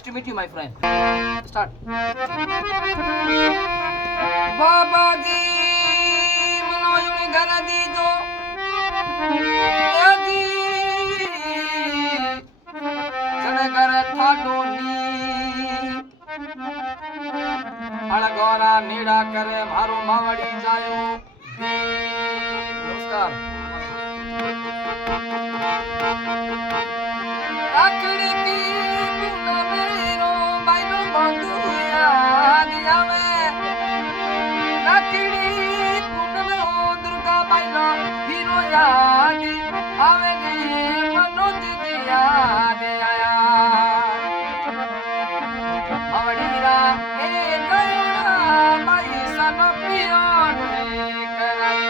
Nice to meet you, my friend. Start. बाबाजी मनोयुनी घर दीजो एजी जने घर ठाडो नी अळगोरा नीड़ा करे मारो मावड़ी जायो नमस्कार आखड़ी की मेरो बाइनो बंधुया दिया में आखड़ी कुंडलो दुर्गा बाइनो हीरो याद आवे नी मनोज दिया दे आया मावड़ीरा ए गयोड़ा बाई सनो पियोन कराई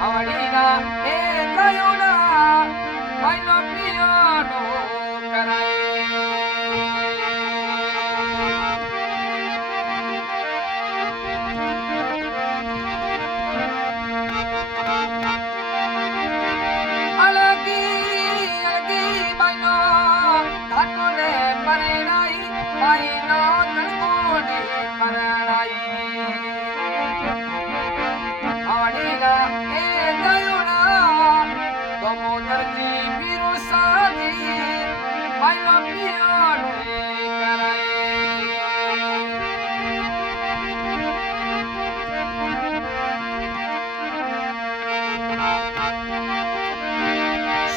Mawadina, Kayona, Baino Piano, Karai. Alagi, Baino, Takone, Paranai, Baino, Nalgoni, Paranai. Mawadina, Damodari Virusadi, Baino Piano Karai.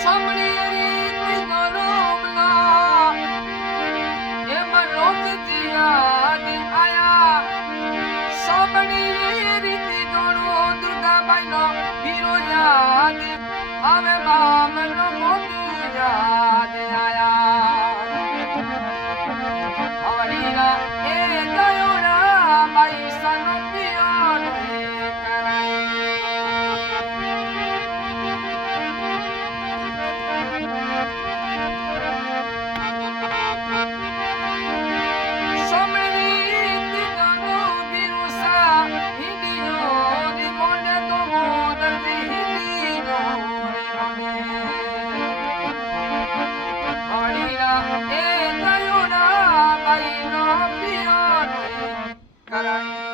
Somebody Tinorumla, Emanot Diadi Aya, somebody Tinorumla, Durga Baino, Hiro Yadi. Ave Bam no Moduya de Aya Avalina e Gayona Bai Sano Piano Karai Somebody Tigano Virusa Indio di Monde Tomo del Indio Mawadina, Kayona, Baino Piano, Karai.